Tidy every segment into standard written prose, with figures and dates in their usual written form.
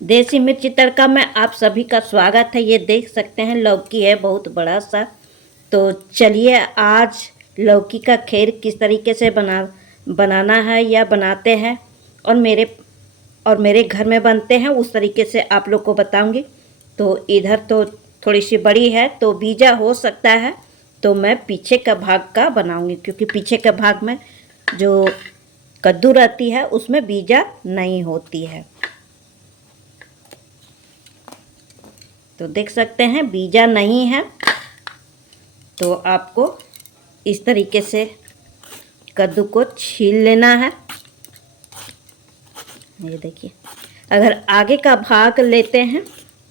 देसी मिर्ची तड़का में आप सभी का स्वागत है। ये देख सकते हैं लौकी है बहुत बड़ा सा। तो चलिए आज लौकी का खीर किस तरीके से बनाना है या बनाते हैं और मेरे घर में बनते हैं उस तरीके से आप लोग को बताऊंगी। तो इधर तो थोड़ी सी बड़ी है तो बीजा हो सकता है, तो मैं पीछे का भाग का बनाऊंगी क्योंकि पीछे का भाग में जो कद्दू रहती है उसमें बीजा नहीं होती है। तो देख सकते हैं बीजा नहीं है, तो आपको इस तरीके से कद्दू को छील लेना है। ये देखिए, अगर आगे का भाग लेते हैं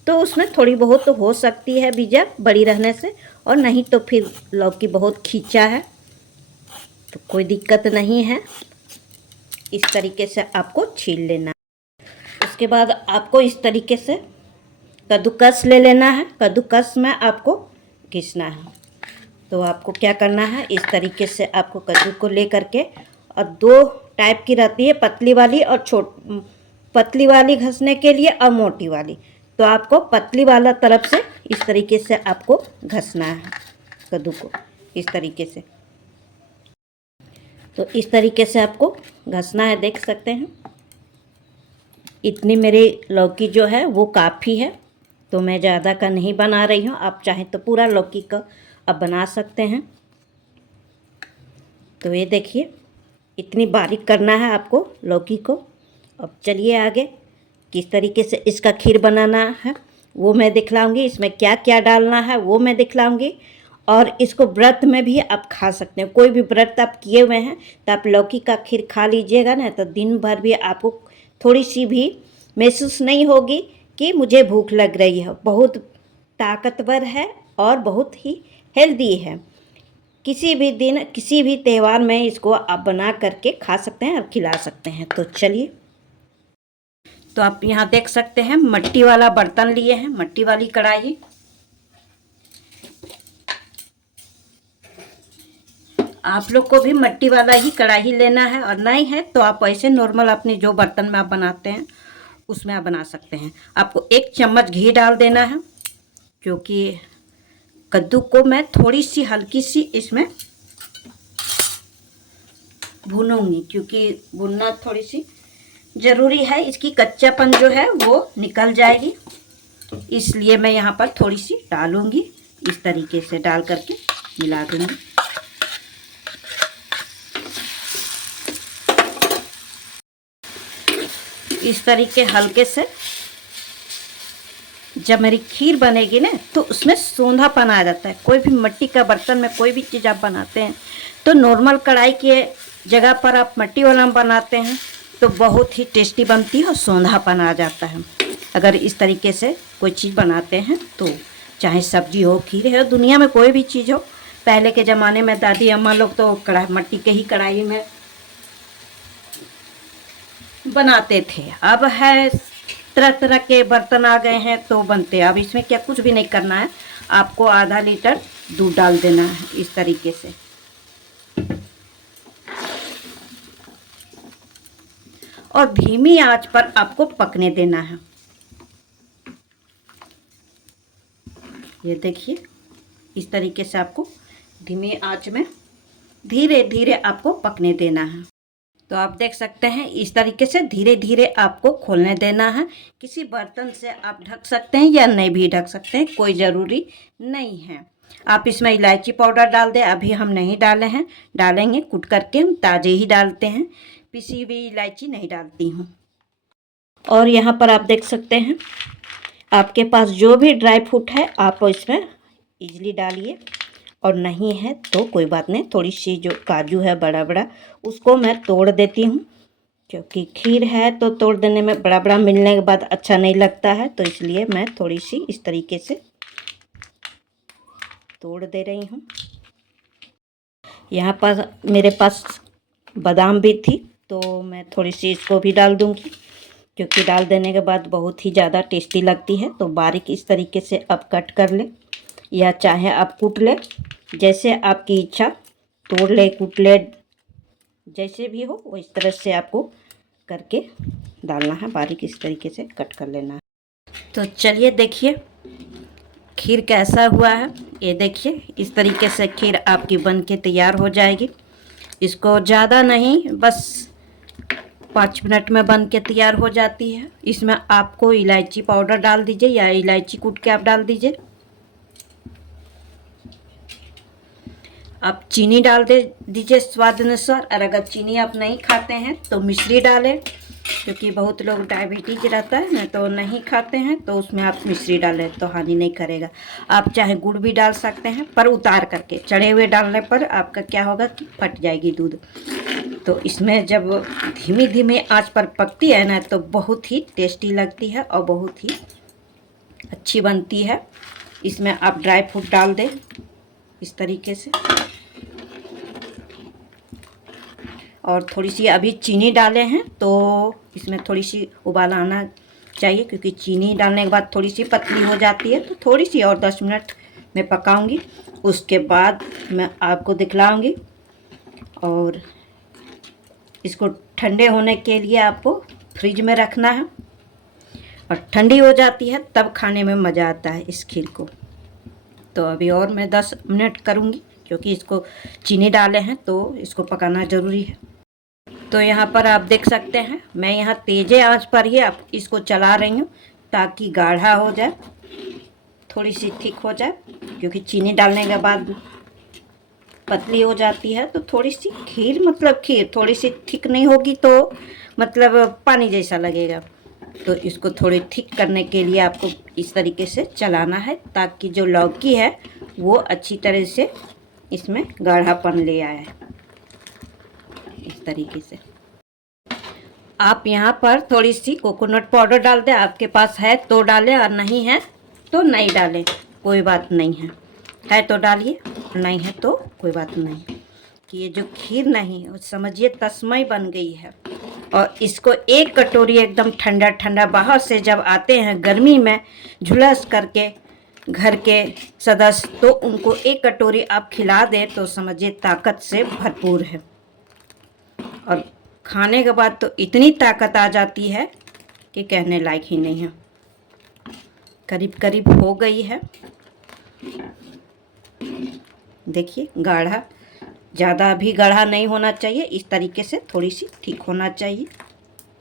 तो उसमें थोड़ी बहुत तो हो सकती है बीजा बड़ी रहने से, और नहीं तो फिर लौकी बहुत खींचा है तो कोई दिक्कत नहीं है। इस तरीके से आपको छील लेना। उसके बाद आपको इस तरीके से कद्दूकस ले लेना है। कद्दूकस में आपको घिसना है। तो आपको क्या करना है, इस तरीके से आपको कद्दू को ले करके, और दो टाइप की रहती है, पतली वाली और पतली वाली घसने के लिए और मोटी वाली। तो आपको पतली वाला तरफ से इस तरीके से आपको घसना है कद्दू को, इस तरीके से। तो इस तरीके से आपको घसना है। देख सकते हैं इतनी मेरी लौकी जो है वो काफ़ी है, तो मैं ज़्यादा का नहीं बना रही हूँ। आप चाहें तो पूरा लौकी का अब बना सकते हैं। तो ये देखिए इतनी बारीक करना है आपको लौकी को। अब चलिए आगे किस तरीके से इसका खीर बनाना है वो मैं दिखलाऊंगी। इसमें क्या क्या डालना है वो मैं दिखलाऊंगी। और इसको व्रत में भी आप खा सकते हैं। कोई भी व्रत आप किए हुए हैं तो आप लौकी का खीर खा लीजिएगा ना, तो दिन भर भी आपको थोड़ी सी भी महसूस नहीं होगी कि मुझे भूख लग रही है। बहुत ताकतवर है और बहुत ही हेल्दी है। किसी भी दिन किसी भी त्यौहार में इसको आप बना करके खा सकते हैं और खिला सकते हैं। तो चलिए, तो आप यहाँ देख सकते हैं मिट्टी वाला बर्तन लिए हैं, मिट्टी वाली कढ़ाई। आप लोग को भी मिट्टी वाला ही कढ़ाई लेना है, और नहीं है तो आप ऐसे नॉर्मल अपने जो बर्तन में आप बनाते हैं उसमें आप बना सकते हैं। आपको 1 चम्मच घी डाल देना है, क्योंकि कद्दू को मैं थोड़ी सी हल्की सी इसमें भूनूंगी, क्योंकि भूनना थोड़ी सी ज़रूरी है। इसकी कच्चापन जो है वो निकल जाएगी, इसलिए मैं यहाँ पर थोड़ी सी डालूंगी। इस तरीके से डाल करके मिला दूंगी। इस तरीके हल्के से जब मेरी खीर बनेगी ना तो उसमें सोंधापन आ जाता है। कोई भी मिट्टी का बर्तन में कोई भी चीज़ आप बनाते हैं तो नॉर्मल कढ़ाई के जगह पर आप मिट्टी वाला बनाते हैं तो बहुत ही टेस्टी बनती है और सोंधापन आ जाता है। अगर इस तरीके से कोई चीज़ बनाते हैं तो चाहे सब्जी हो, खीर हो, दुनिया में कोई भी चीज़ हो। पहले के ज़माने में दादी अम्मा लोग तो मिट्टी के ही कढ़ाई में बनाते थे। अब है तरह तरह के बर्तन आ गए हैं तो बनते हैं। अब इसमें क्या कुछ भी नहीं करना है, आपको आधा लीटर दूध डाल देना है इस तरीके से। और धीमी आंच पर आपको पकने देना है। ये देखिए इस तरीके से आपको धीमी आंच में धीरे धीरे आपको पकने देना है। तो आप देख सकते हैं इस तरीके से धीरे धीरे आपको खोलने देना है। किसी बर्तन से आप ढक सकते हैं या नहीं भी ढक सकते हैं, कोई ज़रूरी नहीं है। आप इसमें इलायची पाउडर डाल दें, अभी हम नहीं डाले हैं, डालेंगे कूट करके। हम ताज़े ही डालते हैं, पिसी हुई इलायची नहीं डालती हूँ। और यहाँ पर आप देख सकते हैं आपके पास जो भी ड्राई फ्रूट है आप इसमें इजली डालिए, और नहीं है तो कोई बात नहीं। थोड़ी सी जो काजू है बड़ा बड़ा उसको मैं तोड़ देती हूँ, क्योंकि खीर है तो तोड़ देने में बड़ा बड़ा मिलने के बाद अच्छा नहीं लगता है, तो इसलिए मैं थोड़ी सी इस तरीके से तोड़ दे रही हूँ। यहाँ पर मेरे पास बादाम भी थी तो मैं थोड़ी सी इसको भी डाल दूँगी, क्योंकि डाल देने के बाद बहुत ही ज़्यादा टेस्टी लगती है। तो बारीक इस तरीके से आप कट कर ले, या चाहे आप कूट ले, जैसे आपकी इच्छा, तोड़ ले, कूट ले, जैसे भी हो वो इस तरह से आपको करके डालना है, बारीक इस तरीके से कट कर लेना है। तो चलिए देखिए खीर कैसा हुआ है। ये देखिए इस तरीके से खीर आपकी बन के तैयार हो जाएगी। इसको ज़्यादा नहीं, बस 5 मिनट में बन के तैयार हो जाती है। इसमें आपको इलायची पाउडर डाल दीजिए या इलायची कूट के आप डाल दीजिए। आप चीनी डाल दीजिए स्वाद अनुसार, और अगर चीनी आप नहीं खाते हैं तो मिश्री डालें, क्योंकि बहुत लोग डायबिटीज रहता है ना तो नहीं खाते हैं, तो उसमें आप मिश्री डालें तो हानि नहीं करेगा। आप चाहे गुड़ भी डाल सकते हैं, पर उतार करके, चढ़े हुए डालने पर आपका क्या होगा कि फट जाएगी दूध। तो इसमें जब धीमी धीमी आंच पर पकती है ना तो बहुत ही टेस्टी लगती है और बहुत ही अच्छी बनती है। इसमें आप ड्राई फ्रूट डाल दें इस तरीके से, और थोड़ी सी अभी चीनी डाले हैं तो इसमें थोड़ी सी उबाल आना चाहिए, क्योंकि चीनी डालने के बाद थोड़ी सी पतली हो जाती है। तो थोड़ी सी और 10 मिनट में पकाऊंगी, उसके बाद मैं आपको दिखलाऊंगी। और इसको ठंडे होने के लिए आपको फ्रिज में रखना है, और ठंडी हो जाती है तब खाने में मज़ा आता है इस खीर को। तो अभी और मैं 10 मिनट करूँगी, क्योंकि इसको चीनी डाले हैं तो इसको पकाना ज़रूरी है। तो यहाँ पर आप देख सकते हैं मैं यहाँ तेज़े आंच पर ही आप इसको चला रही हूँ, ताकि गाढ़ा हो जाए, थोड़ी सी थिक हो जाए, क्योंकि चीनी डालने के बाद पतली हो जाती है। तो थोड़ी सी खीर, मतलब खीर थोड़ी सी थिक नहीं होगी तो मतलब पानी जैसा लगेगा। तो इसको थोड़ी थिक करने के लिए आपको इस तरीके से चलाना है, ताकि जो लौकी है वो अच्छी तरह से इसमें गाढ़ापन ले आए। इस तरीके से आप यहाँ पर थोड़ी सी कोकोनट पाउडर डाल दें, आपके पास है तो डालें और नहीं है तो नहीं डालें, कोई बात नहीं है तो डालिए, नहीं है तो कोई बात नहीं। कि ये जो खीर नहीं समझिए तस्मई बन गई है। और इसको एक कटोरी एकदम ठंडा ठंडा बाहर से जब आते हैं गर्मी में झुलस करके घर के सदस्य, तो उनको एक कटोरी आप खिला दें तो समझिए ताकत से भरपूर है। और खाने के बाद तो इतनी ताकत आ जाती है कि कहने लायक ही नहीं है। करीब करीब हो गई है, देखिए गाढ़ा, ज़्यादा भी गाढ़ा नहीं होना चाहिए, इस तरीके से थोड़ी सी ठीक होना चाहिए।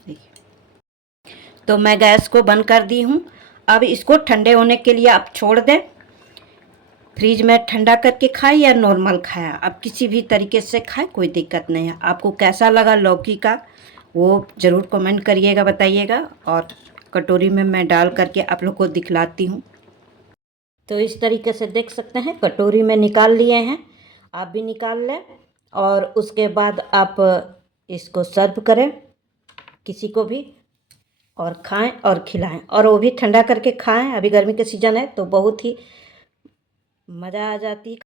देखिए तो मैं गैस को बंद कर दी हूँ। अब इसको ठंडे होने के लिए आप छोड़ दें। फ्रिज में ठंडा करके खाए या नॉर्मल खाया, आप किसी भी तरीके से खाए, कोई दिक्कत नहीं है। आपको कैसा लगा लौकी का वो ज़रूर कमेंट करिएगा, बताइएगा। और कटोरी में मैं डाल करके आप लोग को दिखलाती हूँ। तो इस तरीके से देख सकते हैं कटोरी में निकाल लिए हैं, आप भी निकाल लें। और उसके बाद आप इसको सर्व करें किसी को भी, और खाएं और खिलाएं, और वो भी ठंडा करके खाएं। अभी गर्मी के सीज़न है तो बहुत ही मज़ा आ जाती है।